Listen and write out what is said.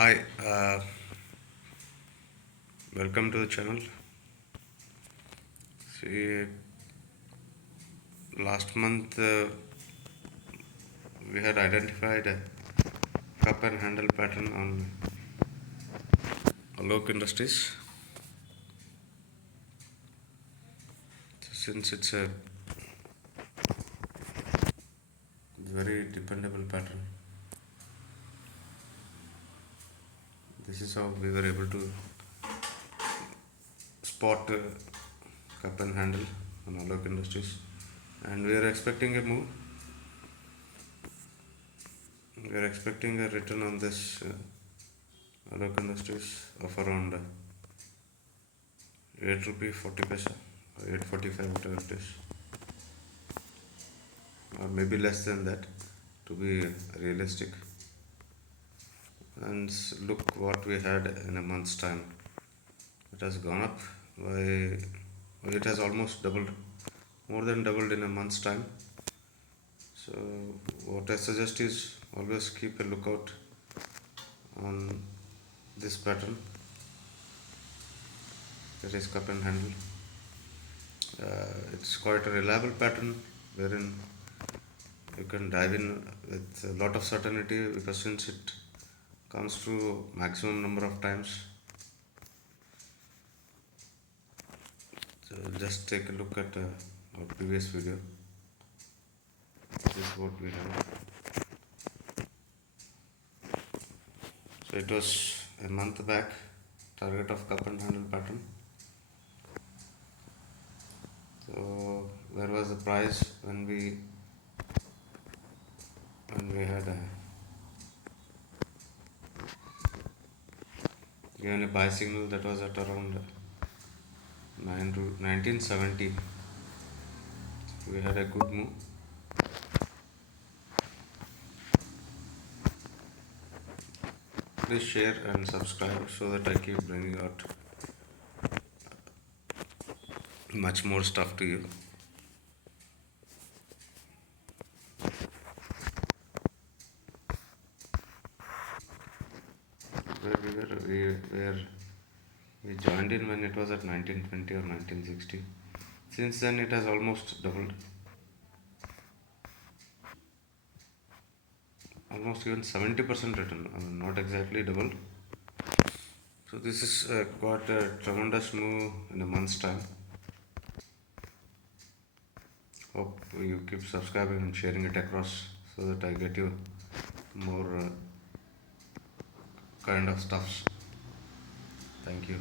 Hi, welcome to the channel. See, last month we had identified a cup and handle pattern on Alokind Industries. Since it's a very dependable pattern, this is how we were able to spot cup and handle on Alokind Industries, and we are expecting a move. We are expecting a return on this Alokind Industries of around 8 rupee 40 paisa, 8.45, whatever it is, or maybe less than that, to be realistic. And look what we had in a month's time. It has gone up by, well, it has almost doubled, more than doubled in a month's time. So what I suggest is always keep a lookout on this pattern, that is cup and handle. It's quite a reliable pattern wherein you can dive in with a lot of certainty, because since it comes through maximum number of times. So just take a look at our previous video. This is what we have. So it was a month back, target of cup and handle pattern. So where was the price when we had given a buy signal? That was at around 1970. We had a good move. Please share and subscribe so that I keep bringing out much more stuff to you. Where we joined in when it was at 1920 or 1960. Since then it has almost doubled, almost even 70% return. Not exactly doubled. So this is quite a tremendous move in a month's time. Hope you keep subscribing and sharing it across so that I get you more kind of stuffs. Thank you.